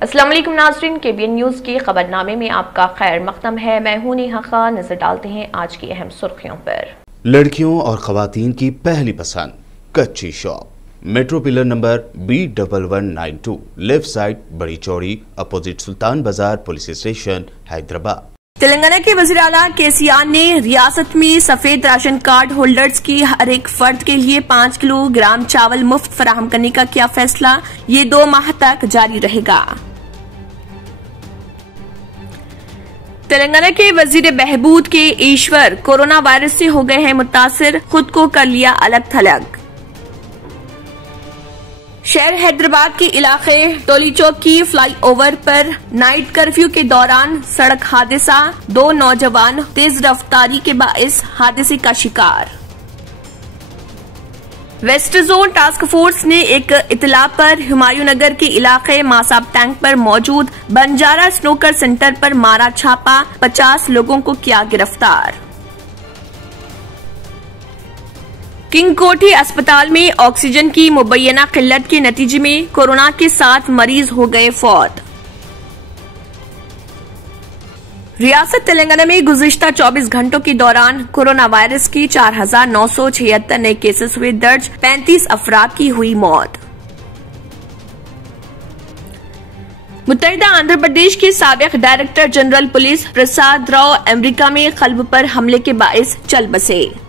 अस्सलाम वालेकुम नाज़रीन, KBN न्यूज़ के खबरनामे में आपका खैर मक़दम है। मैं हूं नेहा खान। नजर डालते हैं आज की अहम सुर्खियों पर। लड़कियों और खवातीन की पहली पसंद कच्ची shop, metro pillar number B1192, left side, बड़ी चौड़ी, अपोजिट सुल्तान बाजार पुलिस स्टेशन, हैदराबाद। तेलंगाना के वज़ीर आला KCR ने रियासत में सफेद राशन कार्ड होल्डर्स की हर एक फर्द के लिए 5 किलोग्राम चावल मुफ्त फराहम करने का किया फैसला। ये 2 माह तक जारी रहेगा। तेलंगाना के वजीर बहबूद के ईश्वर कोरोना वायरस से हो गए हैं मुतासिर, खुद को कर लिया अलग थलग। शहर हैदराबाद के इलाके टोली चौक की फ्लाईओवर पर नाइट कर्फ्यू के दौरान सड़क हादसा, 2 नौजवान तेज रफ्तारी के बाइस हादसे का शिकार। वेस्ट जोन टास्क फोर्स ने एक इतला पर हुमायूं नगर के इलाके मासाब टैंक पर मौजूद बंजारा स्नूकर सेंटर पर मारा छापा, 50 लोगों को किया गिरफ्तार। किंग कोठी अस्पताल में ऑक्सीजन की मुबैना किल्लत के नतीजे में कोरोना के 7 मरीज हो गए फौत। रियासत तेलंगाना में गुज़िश्ता 24 घंटों के दौरान कोरोना वायरस की 4,976 नए केसेस हुए दर्ज, 35 अफराद की हुई मौत। मुत्तहिदा आंध्र प्रदेश के साबिक director general police Prasad Rao America में क़ल्ब पर हमले के बाइस चल बसे।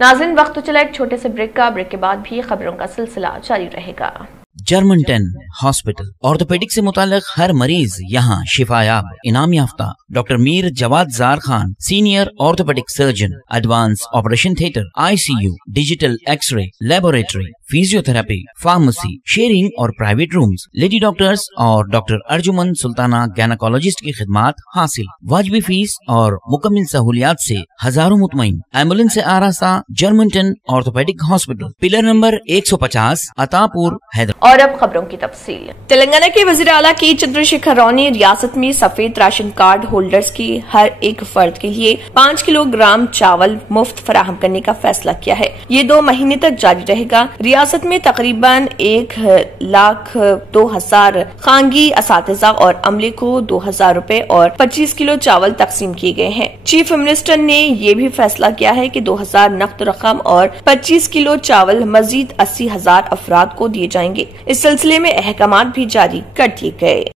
नाज़रीन, वक्त तो चला एक छोटे से ब्रेक का। ब्रेक के बाद भी खबरों का सिलसिला जारी रहेगा। जर्मन 10 हॉस्पिटल ऑर्थोपेडिक से मुताल्लिक हर मरीज यहाँ शिफायाब। इनाम याफ्ता doctor Mir Jawad Jar Khan, senior orthopaedic surgeon, advance operation theatre, ICU, digital x-ray, laboratory, physiotherapy, pharmacy, sharing और प्राइवेट रूम्स, लेडी डॉक्टर्स और डॉक्टर अर्जुमन सुल्ताना गायनेकोलॉजिस्ट की खिदमात हासिल। वाजिबी फीस और मुकम्मल सहूलियात से हजारों मुतमईन। एम्बुलेंस से आरास्ता German 10 orthopaedic hospital, pillar number 150, Attapur, Hyderabad. और अब खबरों की तफसील। तेलंगाना के वज़ीर आला के चंद्रशेखर राव ने रियासत में सफेद राशन कार्ड होल्डर्स की हर एक फर्द के लिए 5 किलोग्राम चावल मुफ्त फराहम करने का फैसला किया है। ये 2 महीने तक जारी रहेगा। रियासत में तकरीबन 1,02,000 खानगी असातिज़ा और अमले को 2,000 रुपए और 25 किलो चावल तकसीम किए गए हैं। चीफ मिनिस्टर ने ये भी फैसला किया है कि 2,000 नकद रकम और 25 किलो चावल मजीद 80,000 अफराद को दिए जाएंगे। इस सिलसिले में अहकामात भी जारी कर दिए गए।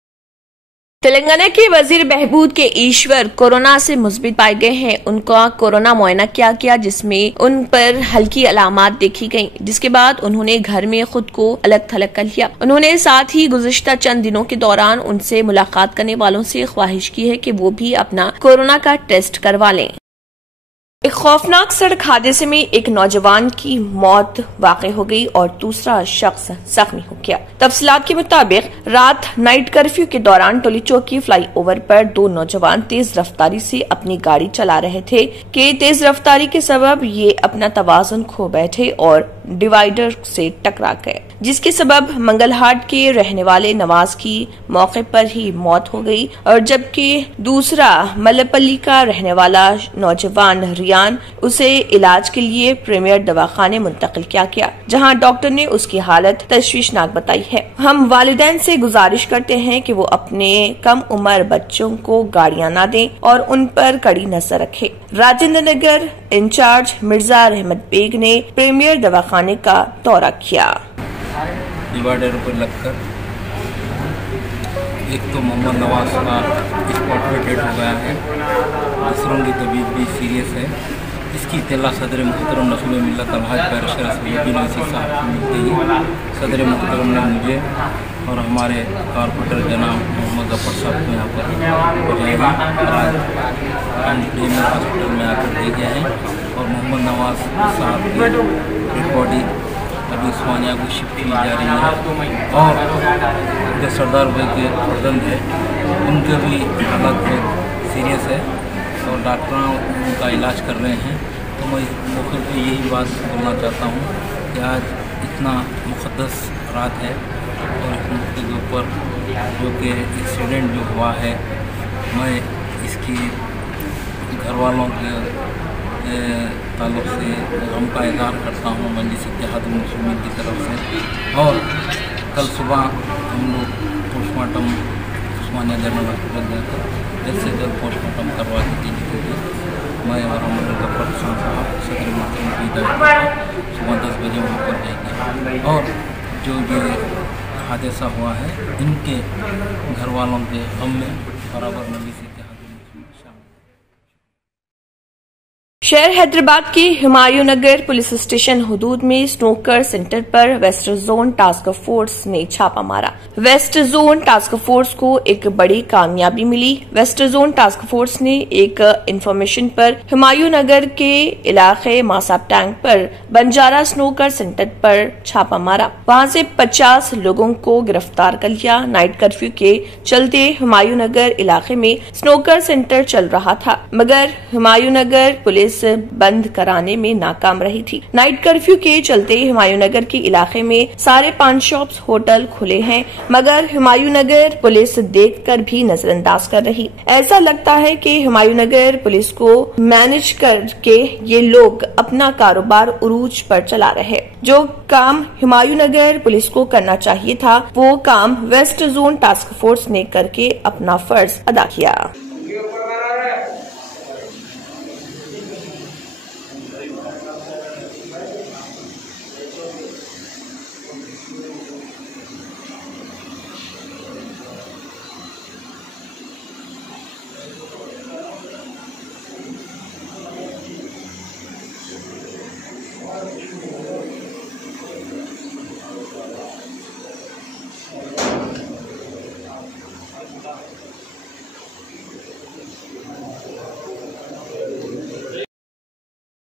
तेलंगाना के वजीर बहबूद के ईश्वर कोरोना से मुस्बित पाए गए हैं। उनका कोरोना मुआयना किया गया, जिसमें उन पर हल्की अलामात देखी गयी, जिसके बाद उन्होंने घर में खुद को अलग थलग कर लिया। उन्होंने साथ ही गुज़िश्ता चंद दिनों के दौरान उनसे मुलाकात करने वालों से ख्वाहिश की है कि वो भी अपना कोरोना का टेस्ट करवा लें। एक खौफनाक सड़क हादसे में एक नौजवान की मौत वाक़ हो गई और दूसरा शख्स जख्मी हो गया। तफसीलात के मुताबिक रात नाइट कर्फ्यू के दौरान टोली चौक की फ्लाईओवर पर 2 नौजवान तेज रफ्तारी से अपनी गाड़ी चला रहे थे कि तेज रफ्तारी के सबब ये अपना तवाज़ुन खो बैठे और डिवाइडर से टकरा गए, जिसके सबब मंगलहाट के रहने वाले नवाज की मौके पर ही मौत हो गई और जबकि दूसरा मल्लपल्ली का रहने वाला नौजवान रियान, उसे इलाज के लिए प्रीमियर दवाखाने मुंतकिल किया गया, जहां डॉक्टर ने उसकी हालत तशवीशनाक बताई है। हम वालिदैन से गुजारिश करते हैं कि वो अपने कम उम्र बच्चों को गाड़ियां न दें और उन पर कड़ी नजर रखें। राजेंद्र नगर इंचार्ज मिर्जा रहमत बेग ने प्रीमियर दवाखाने का दौरा किया। डिवाइडर पर लगकर एक तो मोहम्मद नवाज का स्पॉट पे डेथ हो गया है, दूसरों की तबीयत भी सीरियस है। इसकी इत्तला सदर मुहतरम रसूल मिल्लत अलहाज बैरिस्टर सैयदुद्दीन अजीज़ साहब को मिलते ही सदर मुहतरम ने मुझे और हमारे कॉर्पोरेटर जनाब मोहम्मद जफर साहब को यहाँ पर बुलाया आज प्रीमियर हॉस्पिटल में आकर दे गए हैं और मोहम्मद नवाज साहब की डेड बॉडी अभी उस्मानिया को शिफ्ट की जा रही है और जो सरदार भाई के फर्जंद है उनके भी हालत बहुत सीरियस है और डॉक्टर उनका इलाज कर रहे हैं। तो मैं इस मौके पर यही बात बोलना चाहता हूँ कि आज इतना मुक़द्दस रात है और इस मौके के ऊपर जो कि एक्सीडेंट जो हुआ है, मैं इसकी घर वालों के ताल्लुक़ से गम का इज़हार करता हूँ मजलिस इत्तेहादुल मुस्लिमीन की तरफ से। और कल सुबह हम लोग पोस्टमार्टम उस्मानिया जनरल हॉस्पिटल गए थे। जल्द से जल्द पोस्टमार्टम करवा के लिए मैं और हम लोगों का प्रोफेसर साहब सदर महकमे की हिदायत सुबह 10 बजे वहाँ पर जाएंगे और जो ये हादसा हुआ है इनके घर वालों के गम में बराबर नबी से शहर हैदराबाद के हुमायूं नगर पुलिस स्टेशन हुदूद में स्नूकर सेंटर पर वेस्ट जोन टास्क फोर्स ने छापा मारा। वेस्ट जोन टास्क फोर्स को एक बड़ी कामयाबी मिली। वेस्ट जोन टास्क फोर्स ने एक इंफॉर्मेशन पर हुमायूं नगर के इलाके मासाब टैंक पर बंजारा स्नूकर सेंटर पर छापा मारा। वहां से 50 लोगों को गिरफ्तार कर लिया। नाइट कर्फ्यू के चलते हुमायूं नगर इलाके में स्नूकर सेंटर चल रहा था, मगर हुमायूं नगर पुलिस बंद कराने में नाकाम रही थी। नाइट कर्फ्यू के चलते हुमायूं नगर के इलाके में सारे पान शॉप्स, होटल खुले हैं, मगर हुमायूं नगर पुलिस देखकर भी नजरअंदाज कर रही। ऐसा लगता है कि हुमायूं नगर पुलिस को मैनेज करके ये लोग अपना कारोबार उरूज पर चला रहे। जो काम हुमायूं नगर पुलिस को करना चाहिए था, वो काम वेस्ट जोन टास्क फोर्स ने करके अपना फर्ज अदा किया।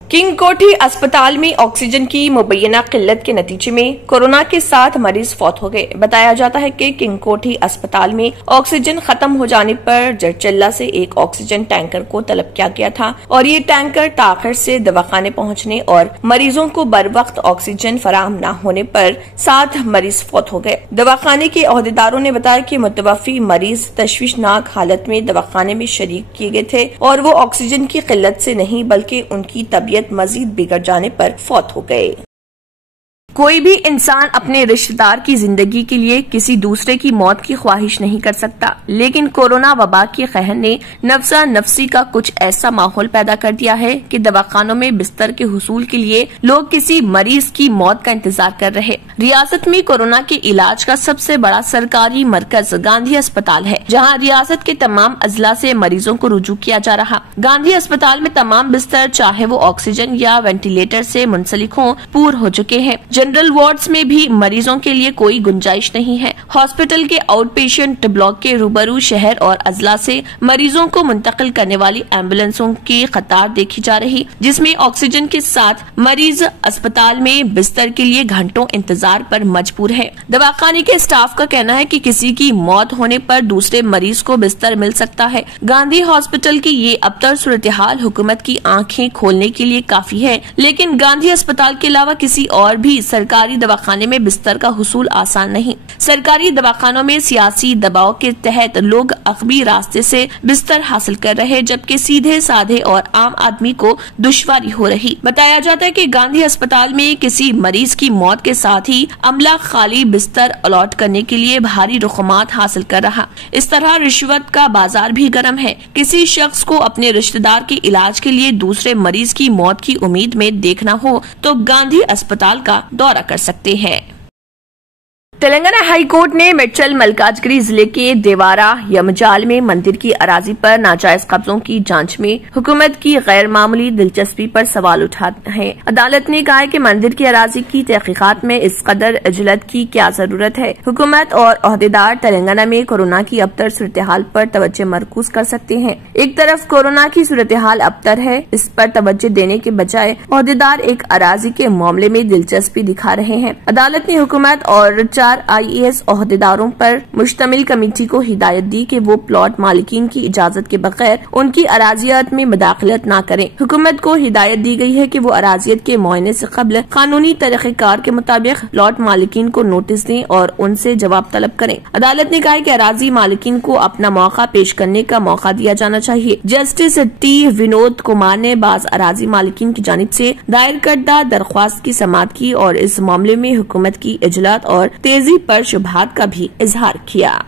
किंग कोठी अस्पताल में ऑक्सीजन की मुबैना किल्लत के नतीजे में कोरोना के 7 मरीज फौत हो गए। बताया जाता है कि किंग कोठी अस्पताल में ऑक्सीजन खत्म हो जाने पर जरचल्ला से एक ऑक्सीजन टैंकर को तलब किया गया था और ये टैंकर ताखिर से दवाखाने पहुंचने और मरीजों को बर वक्त ऑक्सीजन फराहम न होने पर 7 मरीज फौत हो गए। दवाखाने के ओहदेदारों ने बताया कि मुतवफ़ी मरीज तशवीशनाक हालत में दवाखाने में शरीक किए गए थे और वो ऑक्सीजन की किल्लत से नहीं बल्कि उनकी तबीयत मजीद बिगड़ जाने पर फौत हो गए। कोई भी इंसान अपने रिश्तेदार की जिंदगी के लिए किसी दूसरे की मौत की ख्वाहिश नहीं कर सकता, लेकिन कोरोना वबा के कहर ने नफ्सा नफसी का कुछ ऐसा माहौल पैदा कर दिया है कि दवाखानों में बिस्तर के हुसूल के लिए लोग किसी मरीज की मौत का इंतजार कर रहे। रियासत में कोरोना के इलाज का सबसे बड़ा सरकारी मरकज गांधी अस्पताल है, जहाँ रियासत के तमाम अजला से मरीजों को रुजू किया जा रहा। गांधी अस्पताल में तमाम बिस्तर, चाहे वो ऑक्सीजन या वेंटिलेटर से मुंसलिक हों, पूर हो चुके हैं। जनरल वार्ड्स में भी मरीजों के लिए कोई गुंजाइश नहीं है। हॉस्पिटल के आउट पेशेंट ब्लॉक के रूबरू शहर और अजला से मरीजों को मुंतकिल करने वाली एम्बुलेंसों की कतार देखी जा रही, जिसमें ऑक्सीजन के साथ मरीज अस्पताल में बिस्तर के लिए घंटों इंतजार पर मजबूर है। दवाखाने के स्टाफ का कहना है कि किसी की मौत होने पर दूसरे मरीज को बिस्तर मिल सकता है। गांधी हॉस्पिटल की ये अबतर सूरत हाल हुकूमत की आंखें खोलने के लिए काफी है, लेकिन गांधी अस्पताल के अलावा किसी और भी सरकारी दवाखाने में बिस्तर का हुसूल आसान नहीं। सरकारी दवाखानों में सियासी दबाव के तहत लोग अखबी रास्ते से बिस्तर हासिल कर रहे, जबकि सीधे साधे और आम आदमी को दुश्वारी हो रही। बताया जाता है कि गांधी अस्पताल में किसी मरीज की मौत के साथ ही अमला खाली बिस्तर अलॉट करने के लिए भारी रुकमात हासिल कर रहा। इस तरह रिश्वत का बाजार भी गर्म है। किसी शख्स को अपने रिश्तेदार के इलाज के लिए दूसरे मरीज की मौत की उम्मीद में देखना हो तो गांधी अस्पताल का दौरा कर सकते हैं। तेलंगाना हाई कोर्ट ने मेड्चल मलकाजगिरी जिले के देवारा यमजाल में मंदिर की अराजी पर नाजायज कब्जों की जांच में हुकूमत की गैर मामूली दिलचस्पी पर सवाल उठाए हैं। अदालत ने कहा है कि मंदिर की अराजी की तहकीकात में इस कदर अजलत की क्या जरूरत है। हुकूमत और ओहदेदार तेलंगाना में कोरोना की अबतर सूरत हाल पर तवज्जो मरकूज कर सकते हैं। एक तरफ कोरोना की सूरत हाल अबतर है, इस पर तवज्जो देने के बजाय ओहदेदार एक अराजी के मामले में दिलचस्पी दिखा रहे हैं। अदालत ने हुकूमत और 4 IAS ओहदेदारों पर मुश्तमिल कमेटी को हिदायत दी कि वो प्लॉट मालिकीन की इजाजत के बगैर उनकी अराजियत में मुदाखलत न करें। हुकूमत को हिदायत दी गई है कि वो अराजियत के मुआयने से कबल कानूनी तरीक़ेकार के मुताबिक प्लॉट मालिकीन को नोटिस दें और उनसे जवाब तलब करें। अदालत ने कहा कि अराजी मालिकीन को अपना मौका पेश करने का मौका दिया जाना चाहिए। जस्टिस T विनोद कुमार ने बाज अराजी मालिकीन की जानिब से दायर करदा दरख्वास्त की समाअत की और इस मामले में हुकूमत की इजलात और तेज अंग्रेजी पर शुबहात का भी इजहार किया।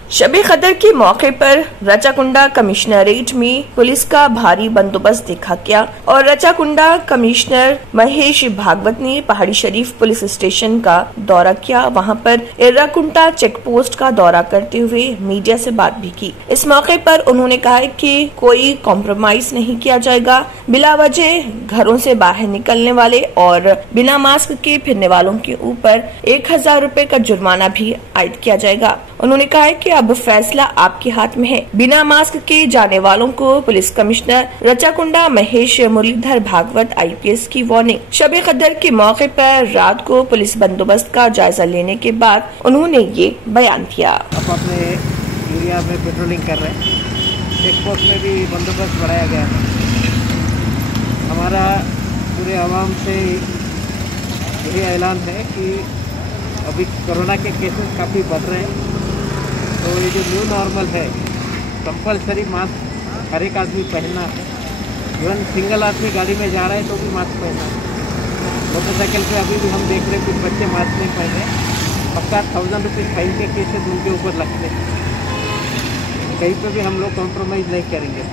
शब-ए कदर के मौके पर रचाकुंडा कमिश्नरेट में पुलिस का भारी बंदोबस्त देखा गया और रचाकुंडा कमिश्नर महेश भागवत ने पहाड़ी शरीफ पुलिस स्टेशन का दौरा किया। वहां पर एर्राकुंटा चेक पोस्ट का दौरा करते हुए मीडिया से बात भी की। इस मौके पर उन्होंने कहा कि कोई कॉम्प्रोमाइज नहीं किया जाएगा। बिला वजह घरों से बाहर निकलने वाले और बिना मास्क के फिरने वालों के ऊपर 1000 रुपए का जुर्माना भी आयद किया जाएगा। उन्होंने कहा कि अब फैसला आपके हाथ में है। बिना मास्क के जाने वालों को police commissioner Rachakonda Mahesh Muralidhar Bhagwat IPS की वार्निंग। शब-ए कदर के मौके पर रात को पुलिस बंदोबस्त का जायजा लेने के बाद उन्होंने ये बयान दिया। अब अपने एरिया में पेट्रोलिंग कर रहे हैं, चेक पोस्ट में भी बंदोबस्त बढ़ाया गया है। हमारा पूरे आवाम से यही ऐलान है कि अभी कोरोना के केसेस काफ़ी बढ़ रहे हैं, तो ये जो न्यू नॉर्मल है, कंपलसरी मास्क हर एक आदमी पहनना है। इवन सिंगल आदमी गाड़ी में जा रहा है तो भी मास्क पहनना है। मोटरसाइकिल पे अभी भी हम देख रहे हैं कुछ बच्चे मास्क नहीं पहने, पक्का 1000 रुपये फाइन के केसेस उनके ऊपर लगते हैं। कहीं पे भी हम लोग कॉम्प्रोमाइज़ नहीं करेंगे।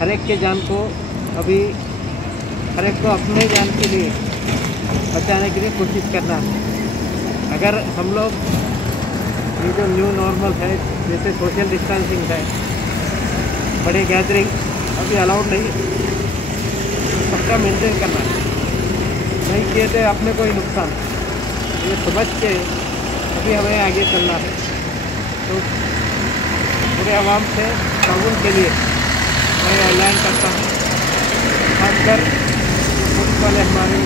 हर एक के जान को अभी हर एक को अपने जान के लिए बचाने के लिए कोशिश करना है। अगर हम लोग ये जो न्यू नॉर्मल है, जैसे सोशल डिस्टेंसिंग है, बड़े गैदरिंग अभी अलाउड नहीं, सबका मेंटेन करना है। नहीं किए तो अपने को ही नुकसान, ये समझ के अभी हमें आगे चलना है। तो पूरे आवाम से कानून के लिए मैं ऐलान करता हूँ, खासकर पुलिस वाले हमारे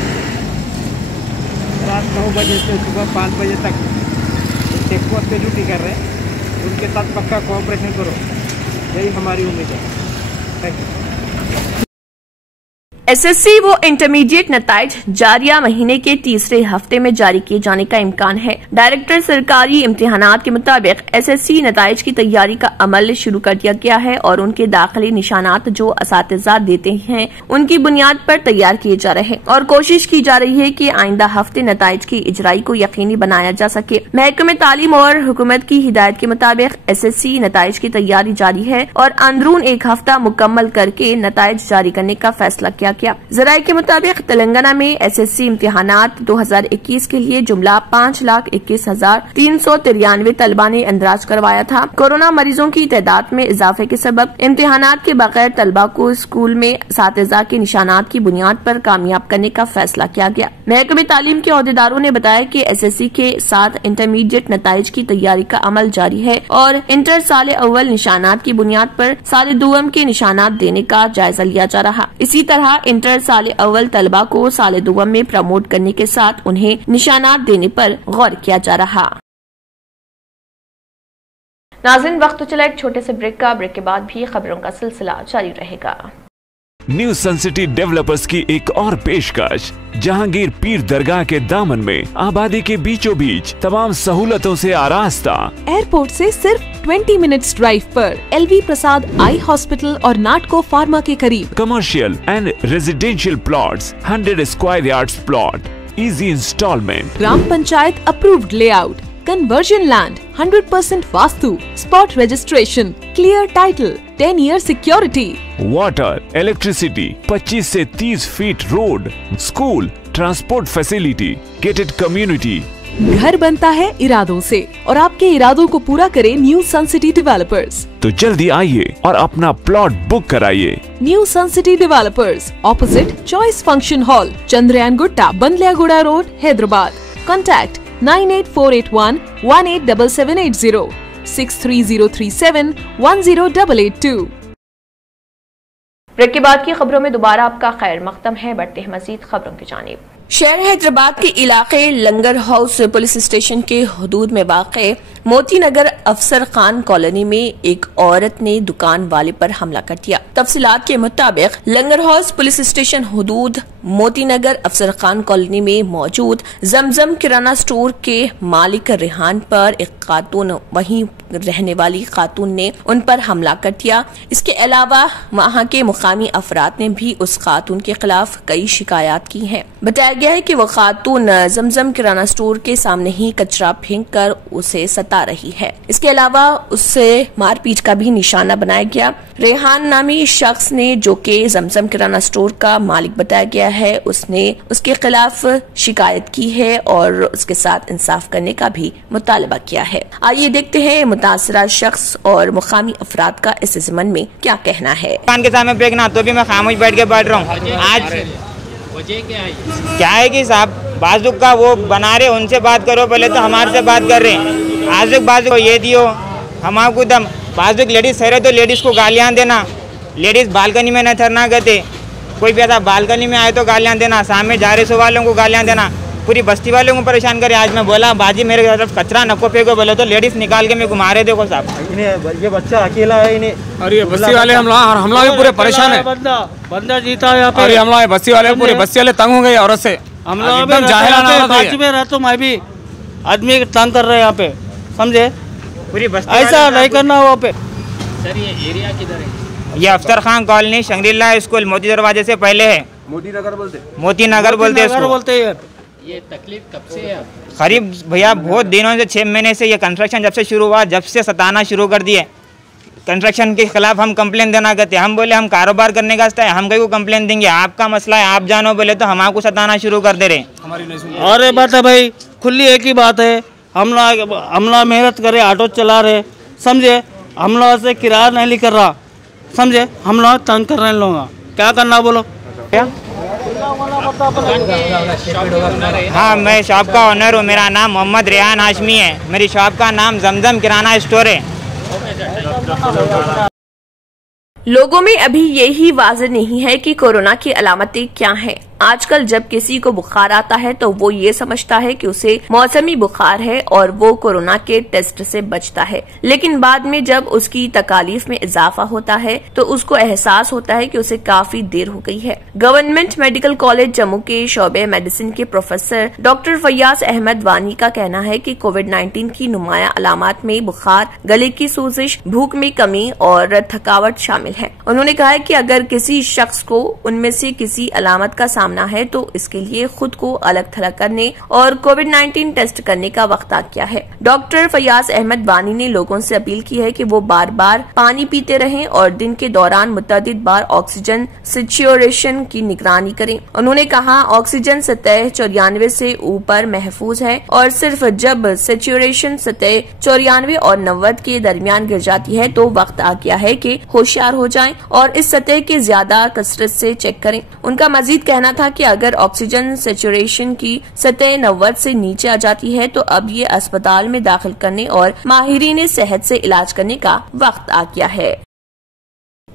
रात 9 बजे से सुबह 5 बजे तक चेक पोस्ट पे ड्यूटी कर रहे हैं, उनके साथ पक्का कोऑपरेशन करो, यही हमारी उम्मीद है। Thank you. SSC व इंटरमीडिएट नताइज जारिया महीने के तीसरे हफ्ते में जारी किए जाने का इम्कान है। डायरेक्टर सरकारी इम्तिहानात के मुताबिक SSC नताइज की तैयारी का अमल शुरू कर दिया गया है और उनके दाखिली निशानात जो असातिज़ा देते हैं उनकी बुनियाद पर तैयार किए जा रहे हैं और कोशिश की जा रही है कि आइंदा हफ्ते नताइज की इजराई को यकीनी बनाया जा सके। महकमे तालीम और हुकूमत की हिदायत के मुताबिक SSC नताइज की तैयारी जारी है और अंदरून एक हफ्ता मुकम्मल करके नताइज जारी करने का फैसला किया गया। जराये के मुताबिक तेलंगाना में SSC इम्तिहानात 2021 के लिए जुमला 5,21,393 तलबा ने इंदराज करवाया था। कोरोना मरीजों की तादाद में इजाफे के सबब इम्तिहानात के बगैर तलबा को स्कूल में असातिज़ा के निशानात की बुनियाद पर कामयाब करने का फैसला किया गया। महकमे तालीम के अहदेदारों ने बताया कि SSC के साथ इंटरमीडिएट नताइज की तैयारी का अमल जारी है और इंटर साल अव्वल निशानात की बुनियाद पर साल दुआम के निशानात देने का जायजा लिया जा रहा। इसी तरह इंटर साल अव्वल तलबा को साल दुआम में प्रमोट करने के साथ उन्हें निशानात देने पर गौर किया जा रहा। नाज़रीन, वक्त तो चला एक छोटे से ब्रेक का। ब्रेक के बाद भी खबरों का सिलसिला जारी रहेगा। न्यू सन सिटी डेवलपर्स की एक और पेशकश, जहांगीर पीर दरगाह के दामन में आबादी के बीचों बीच तमाम सहूलतों से आरास्ता। एयरपोर्ट से सिर्फ 20 मिनट्स ड्राइव पर LV प्रसाद आई हॉस्पिटल और नाटको फार्मा के करीब। Commercial and residential plots, 100 square yards plot, easy instalment, gram panchayat approved layout, conversion land, 100% vastu, spot registration, clear title, 10 year security, water, electricity, 25 से 30 feet road, school, transport facility, gated community. घर बनता है इरादों से और आपके इरादों को पूरा करे न्यू सन सिटी डेवलपर्स। तो जल्दी आइए और अपना प्लॉट बुक कराइए। New sun city developers, opposite choice function hall, Chandrayangutta, Bandlaguda road, Hyderabad. Contact 98481 187780, 63037 10882। Break के बाद की खबरों में दोबारा आपका खैर मकदम है। बढ़ते हैं मजीद खबरों की जानिब। शहर हैदराबाद के इलाके लंगर हाउस पुलिस स्टेशन के हुदूद में वाक़े मोती नगर अफसर खान कॉलोनी में एक औरत ने दुकान वाले पर हमला कर दिया। तफसीलात के मुताबिक लंगर house police station हुदूद Moti Nagar अफसर खान कॉलोनी में मौजूद जमजम किराना स्टोर के मालिक रेहान पर एक खातून वहीं रहने वाली खातून ने उन पर हमला कर दिया। इसके अलावा वहां के मुकामी अफराद ने भी उस खातून के खिलाफ कई शिकायत की हैं। बताया गया है कि वो खातून जमजम किराना स्टोर के सामने ही कचरा फेंक कर उसे सता रही है। इसके अलावा उससे मारपीट का भी निशाना बनाया गया। रेहान नामी शख्स ने, जो कि जमजम किराना स्टोर का मालिक बताया गया है, उसने उसके खिलाफ शिकायत की है और उसके साथ इंसाफ करने का भी मुतालबा किया है। आइए देखते हैं मुतासरा शख्स और मुकामी अफराद का इस ज़मन में क्या कहना है। दुकान के सामने फेंकना तो भी मैं खामोश बैठ के बैठ रहा हूँ। आज क्या है कि साहब बाजुक का वो बना रहे, उनसे बात करो, पहले तो हमारे से बात कर रहे हैं। आजुक बाजुक ये दियो, हम आपको दम बाजुक लेडीज सह रहे तो लेडीज को गालियाँ देना, लेडीज बालकनी में न ठहरना करते, कोई भी ऐसा बालकनी में आए तो गालियाँ देना, सामने जा रहे सो वालों को गालियाँ देना, पूरी बस्ती वालों को परेशान करे। आज मैं बोला बाजी मेरे तरफ कचरा नको फेंको, बोले तो लेडीज निकाल के मैं घुमा रहे। देखो साहब ये बच्चा अकेला है, इन्हें और ये बस्ती वाले हमला भी पूरे परेशान है। बंदा जीता है यहाँ पे, और ये हमला बस्ती वाले पूरे बस्ती वाले तंग हो गए औरत से। हमला एकदम जाहिल में रहता हूँ मैं भी, आदमी तंग कर रहे हैं यहाँ पे, समझे? पूरी बस्ती ऐसा नहीं करना वहाँ पे। सर ये एरिया किधर है? ये अफसर खान कॉलोनी शंग्रीला स्कूल मोती दरवाजे से पहले है। मोती नगर बोलते हैं। ये तकलीफ कब से है? करीब भैया बहुत दिनों से, 6 महीने से ये कंस्ट्रक्शन जब से शुरू हुआ, जब से सताना शुरू कर दिए। कंस्ट्रक्शन के खिलाफ हम कंप्लेन देना करते, हम बोले हम कारोबार करने का है, हम कहीं को कंप्लेन देंगे, आपका मसला है आप जानो, बोले तो हम आपको सताना शुरू कर दे रहे। और ये बात है भाई, खुली एक ही बात है, हमला मेहनत करे, ऑटो चला रहे, समझे? हमला से किराया नहीं लिख रहा, समझे? हमला तंग कर रहे हैं लोग, क्या करना बोलो? क्या? हाँ, मैं शॉप का ओनर हूँ, मेरा नाम मोहम्मद रेहान हाशमी है, मेरी शॉप का नाम जमजम किराना स्टोर है। लोगों में अभी यही वाज़ेह नहीं है कि कोरोना की अलामतें क्या हैं। आजकल जब किसी को बुखार आता है तो वो ये समझता है कि उसे मौसमी बुखार है और वो कोरोना के टेस्ट से बचता है, लेकिन बाद में जब उसकी तकालीफ में इजाफा होता है तो उसको एहसास होता है कि उसे काफी देर हो गई है। गवर्नमेंट मेडिकल कॉलेज जम्मू के शोबे मेडिसिन के प्रोफेसर डॉक्टर फयाज अहमद वानी का कहना है कि कोविड-19 की नुमाया अलामात में बुखार, गले की सूजिश, भूख में कमी और थकावट शामिल है। उन्होंने कहा है कि अगर किसी शख्स को उनमें से किसी अलामत का सामना है तो इसके लिए खुद को अलग थलग करने और कोविड-19 टेस्ट करने का वक्त आ गया है। डॉक्टर फयाज अहमद वानी ने लोगों से अपील की है कि वो बार बार पानी पीते रहें और दिन के दौरान मुतअद्दिद बार ऑक्सीजन सैचुरेशन की निगरानी करें। उन्होंने कहा ऑक्सीजन सतह 94 से ऊपर महफूज है और सिर्फ जब सैचुरेशन सतह 94 और 90 के दरमियान गिर जाती है तो वक्त आ गया है कि होशियार हो जाएं और इस सतह के ज्यादा कसरत से चेक करें। उनका मजीद कहना था कि अगर ऑक्सीजन सैचुरेशन की सतह 90 से नीचे आ जाती है तो अब ये अस्पताल में दाखिल करने और माहिरीन सेहत से इलाज करने का वक्त आ गया है।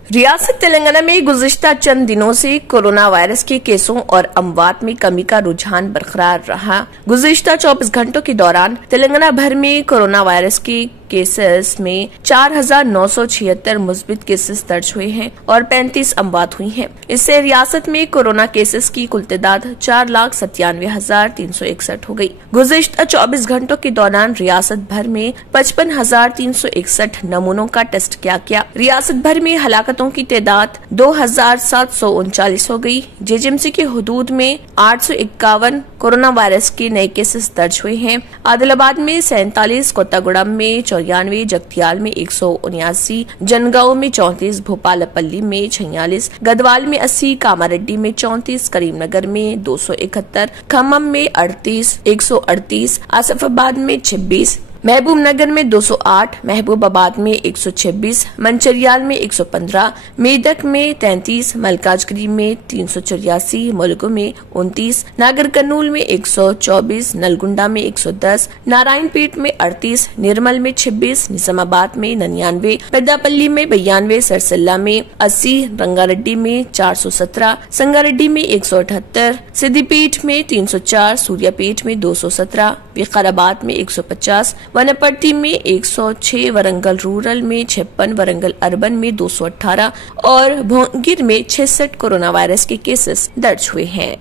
रियासत तेलंगाना में गुज़िश्ता चंद दिनों से कोरोना वायरस के केसों और अमवात में कमी का रुझान बरकरार रहा। गुज़िश्ता 24 घंटों के दौरान तेलंगाना भर में कोरोना वायरस के केसेस में 4,976 मुस्बित केसेस दर्ज हुए हैं और 35 अमवात हुई हैं। इससे रियासत में कोरोना केसेस की कुल तादाद 4,97,361 हो गई। गुज़िश्ता 24 घंटों के दौरान रियासत भर में 55,361 नमूनों का टेस्ट किया गया। रियासत भर में हलाकतों की तादाद 2,739 हो गई। जेजेएमसी के हुदूद में 851 कोरोना वायरस के नए केसेस दर्ज हुए हैं। आदिलाबाद में 47, कोत्तागुड़म में 94, जगतियाल में 179, जनगांव में 34, भोपालपल्ली में 46, गदवाल में 80, कामारेड्डी में 34, करीमनगर में 271, खम्मम में 38, 138, आसिफाबाद में 26, महबूब नगर में 208, महबूबाबाद में 126, मंचरियाल में 115, मेदक में 33, मलकाजगिरी में 384, मुलगु में 29, नागर कर्नूल में 124, नलगुंडा में 110, नारायणपेट में 38, निर्मल में 26, निजामाबाद में 99, पेद्दापल्ली में 92, सरसल्ला में 80, रंगारेड्डी में 417, संगारेड्डी में 178, सिद्दीपेट में 304, सूर्यापेट में 217, विकाराबाद में 150, वनपर्ती में 106, वरंगल रूरल में 56, वरंगल अर्बन में 218 और भोंगिर में 66 कोरोना वायरस के केसेस दर्ज हुए हैं।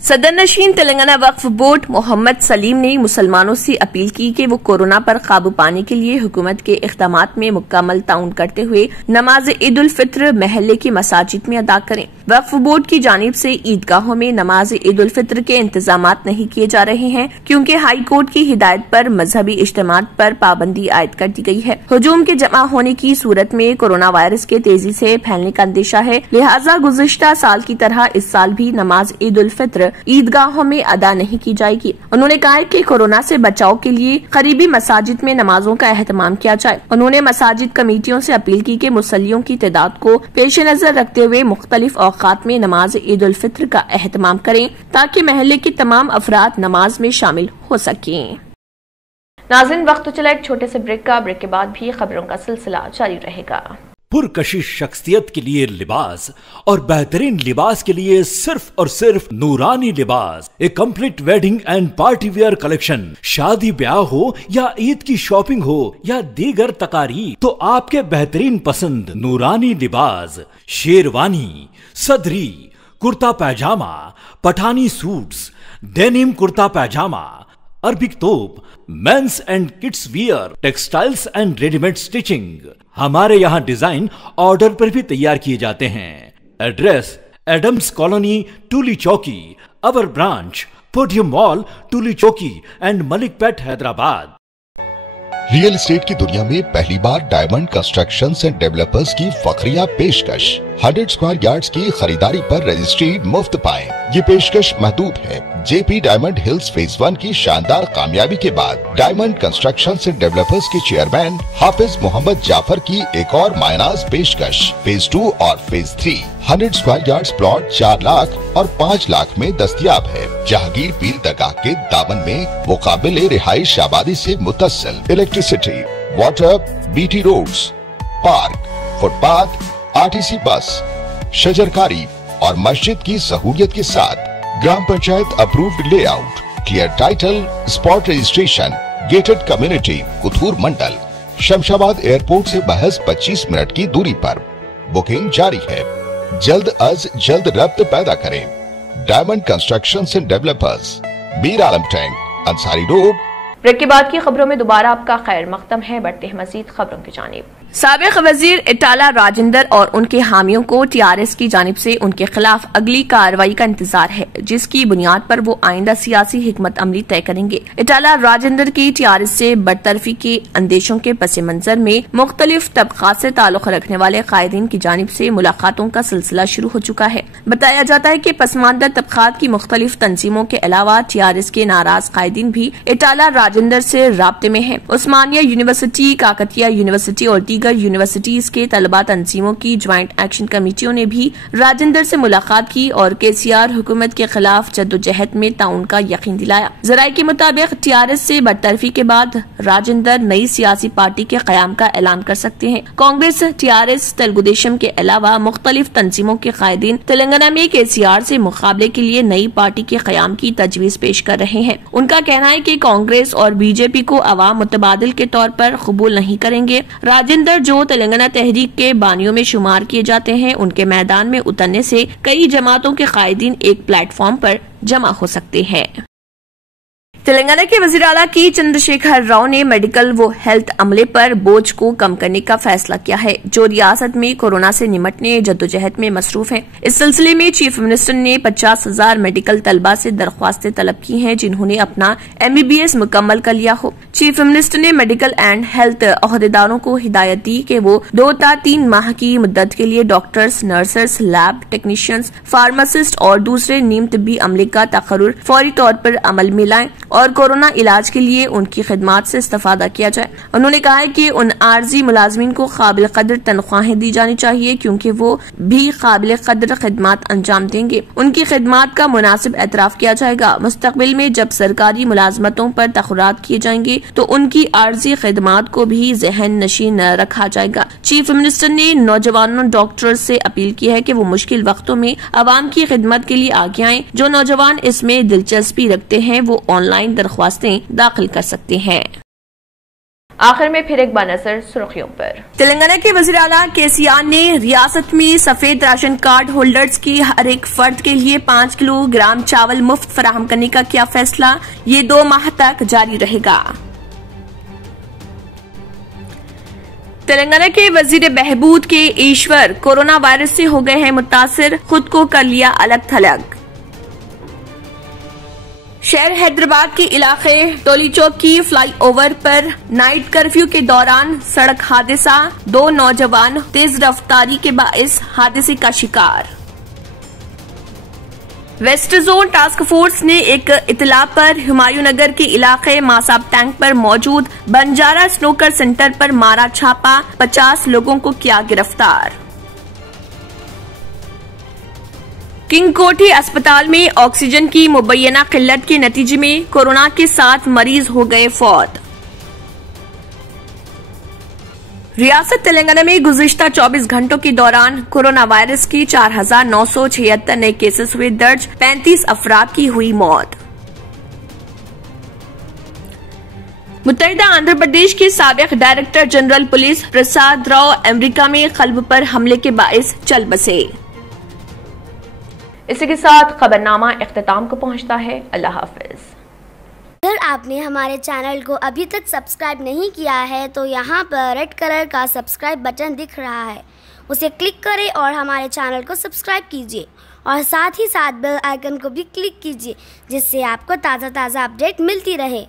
सदर नशीन तेलंगाना वक्फ बोर्ड मोहम्मद सलीम ने मुसलमानों से अपील की कि वो कोरोना पर काबू पाने के लिए हुकूमत के इक़दामात में मुकम्मल ताउन करते हुए नमाज ईद उल फित्र महल्ले की मसाजिद में अदा करें। वक्फ बोर्ड की जानिब से ईदगाहों में नमाज ईद उल फित्र के इंतजामात नहीं किए जा रहे हैं क्योंकि हाई कोर्ट की हिदायत पर मजहबी इज्तिमात पर पाबंदी आयद कर दी गई है। हुजूम के जमा होने की सूरत में कोरोना वायरस के तेजी से फैलने का अंदेशा है, लिहाजा गुज़िश्ता साल की तरह इस साल भी नमाज ईद उल फित्र ईदगाहों में अदा नहीं की जाएगी। उन्होंने कहा कि कोरोना से बचाव के लिए करीबी मसाजिद में नमाजों का एहतमाम किया जाए। उन्होंने मसाजिद कमेटियों से अपील की कि मुसल्लियों की तादाद को पेश नजर रखते हुए मुख्तलिफ औकात में नमाज ईद उल फित्र का एहतमाम करें ताकि महल्ले के तमाम अफराद नमाज में शामिल हो सकें। नाज़रीन, वक्त तो चला एक छोटे से ब्रेक का। ब्रेक के बाद भी खबरों का सिलसिला जारी रहेगा। पुरकशिश शख्सियत के लिए लिबास और बेहतरीन लिबास के लिए सिर्फ और सिर्फ Noorani Libas, a complete wedding and party wear collection. शादी ब्याह हो या ईद की शॉपिंग हो या दीगर तकारीब, तो आपके बेहतरीन पसंद नूरानी Libas, sherwani, sadri, kurta pyjama, Pathani suits, denim kurta pyjama, Arabic तोप, mens and kids wear, textiles and readymade stitching. हमारे यहाँ डिजाइन ऑर्डर पर भी तैयार किए जाते हैं। एड्रेस एडम्स कॉलोनी, टूली चौकी, अवर ब्रांच पोडियम मॉल, टूली चौकी एंड मलिकपेट, हैदराबाद। रियल एस्टेट की दुनिया में पहली बार डायमंड कंस्ट्रक्शंस एंड डेवलपर्स की फखरिया पेशकश। 100 स्क्वायर यार्ड्स की खरीदारी पर रजिस्ट्री मुफ्त पाएं। ये पेशकश महदूद है। जेपी डायमंड हिल्स फेज 1 की शानदार कामयाबी के बाद डायमंड कंस्ट्रक्शंस एंड डेवलपर्स के चेयरमैन हाफिज मोहम्मद जाफर की एक और मायनाज पेशकश। फेज 2 और phase 3 100 square yards plot 4 lakh और 5 लाख में दस्तयाब है। जहांगीर पीर दरगाह के दामन में वो काबिल रिहाइश आबादी से मुत्तसिल electricity, water, BT roads, park, footpath, RTC bus, शजरकारी और मस्जिद की सहूलियत के साथ ग्राम panchayat approved layout, clear title, spot registration, gated community, Kothur mandal, Shamshabad airport से महज 25 मिनट की दूरी पर। बुकिंग जारी है। जल्द अज जल्द रब्त पैदा करें। Diamond constructions and developers, Mir Alam tank, Ansari road. Break के बाद की खबरों में दोबारा आपका खैर मकदम है। बढ़ते हैं मजीद खबरों की जानिब। साबिक वजीर इटाला राजेंद्र और उनके हामियों को टीआरएस की जानिब से उनके खिलाफ अगली कार्रवाई का इंतजार है, जिसकी बुनियाद पर वो आइंदा सियासी हिकमत अमली तय करेंगे। इटाला राजेंद्र की टीआरएस से बरतरफी के अंदेशों के पस मंजर में मुख्तलिफ तबकात से ताल्लुक रखने वाले कायदीन की जानिब से मुलाकातों का सिलसिला शुरू हो चुका है। बताया जाता है कि पसमानदा तबकात की मुख्तलिफ तंजीमों के अलावा टीआरएस के नाराज कायदीन भी इटाला राजेंद्र से राब्ते में है। उस्मानिया यूनिवर्सिटी, काकतिया यूनिवर्सिटी और दीगर यूनिवर्सिटीज के तलबा तंजीमों की ज्वाइंट एक्शन कमेटियों ने भी राजेंद्र से मुलाकात की और केसीआर हुकूमत के खिलाफ जद्दोजहद में ताउन का यकीन दिलाया। जराये के मुताबिक टीआरएस से बरतरफी के बाद राजेंद्र नई सियासी पार्टी के कयाम का ऐलान कर सकते हैं। कांग्रेस, टीआरएस, तेलुगुदेशम के अलावा मुख्तलिफ तंजीमों के कायदीन तेलंगाना में केसीआर से मुकाबले के लिए नई पार्टी के कयाम की तजवीज पेश कर रहे हैं। उनका कहना है कि कांग्रेस और बीजेपी को अवाम मुतबादिल के तौर पर कबूल नहीं करेंगे। राजेंद्र जो तेलंगाना तहरीक के बानियों में शुमार किए जाते हैं, उनके मैदान में उतरने से कई जमातों के कायदीन एक प्लेटफॉर्म पर जमा हो सकते हैं। तेलंगाना के वजीर आला की चंद्रशेखर राव ने मेडिकल व हेल्थ अमले पर बोझ को कम करने का फैसला किया है, जो रियासत में कोरोना से निपटने जद्दोजहद में मसरूफ है। इस सिलसिले में चीफ मिनिस्टर ने 50,000 मेडिकल तलबा से दरख्वास्तें तलब की हैं, जिन्होंने अपना MBBS मुकम्मल कर लिया हो। चीफ मिनिस्टर ने मेडिकल एंड हेल्थ अहदेदारों को हिदायत दी कि वो 2 से 3 माह की मुद्दत के लिए doctors, nurses, lab technicians, pharmacist और दूसरे नीम तिब्बी अमले का तकर्रुर फौरी तौर पर अमल में लाएं और कोरोना इलाज के लिए उनकी खिदमात से इस्तेफादा किया जाए। उन्होंने कहा है कि उन आर्जी मुलाजमीन को काबिल कदर तनख्वाहें दी जानी चाहिए, क्योंकि वो भी काबिल कदर खिदमात अंजाम देंगे। उनकी खिदमात का मुनासिब एतराफ किया जाएगा। मुस्तकबिल में जब सरकारी मुलाजमतों पर तखरात किए जाएंगे तो उनकी आर्जी खिदमात को भी जहन नशीन रखा जाएगा। चीफ मिनिस्टर ने नौजवानों डॉक्टर्स से अपील की है कि वो मुश्किल वक्तों में आवाम की खिदमत के लिए आगे आएं। जो नौजवान इसमें दिलचस्पी रखते हैं वो ऑनलाइन दरख्वास्तें दाखिल कर सकते हैं। आखिर में फिर एक बार नजर सुर्खियों पर। तेलंगाना के वज़ीर आला केसीआर ने रियासत में सफेद राशन कार्ड होल्डर्स की हर एक फर्द के लिए 5 किलोग्राम चावल मुफ्त फराहम करने का किया फैसला। ये 2 माह तक जारी रहेगा। तेलंगाना के वजीर बहबूद के ईश्वर कोरोना वायरस से हो गए हैं मुतासिर, खुद को कर लिया अलग थलग। शहर हैदराबाद के इलाके टोली चौक की फ्लाईओवर पर नाइट कर्फ्यू के दौरान सड़क हादसा, 2 नौजवान तेज रफ्तारी के बाइस हादसे का शिकार। वेस्ट जोन टास्क फोर्स ने एक इतला पर हुमायूंनगर के इलाके मासाब टैंक पर मौजूद बंजारा स्नूकर सेंटर पर मारा छापा, 50 लोगों को किया गिरफ्तार। किंग कोठी अस्पताल में ऑक्सीजन की मुबैना किल्लत के नतीजे में कोरोना के 7 मरीज हो गए फौत। रियासत तेलंगाना में गुज़िश्ता 24 घंटों के दौरान कोरोना वायरस की 4,976 नए केसेस हुए दर्ज, 35 अफराद की हुई मौत। मुत्तहिदा आंध्र प्रदेश के साबिक director general police Prasad Rao America में कल्ब पर हमले के बाइस चल बसे। इसी के साथ खबरनामा इख्तिताम को पहुंचता है। अल्लाह हाफिज। अगर आपने हमारे चैनल को अभी तक सब्सक्राइब नहीं किया है तो यहाँ पर रेड कलर का सब्सक्राइब बटन दिख रहा है, उसे क्लिक करें और हमारे चैनल को सब्सक्राइब कीजिए और साथ ही साथ बेल आइकन को भी क्लिक कीजिए, जिससे आपको ताज़ा अपडेट मिलती रहे।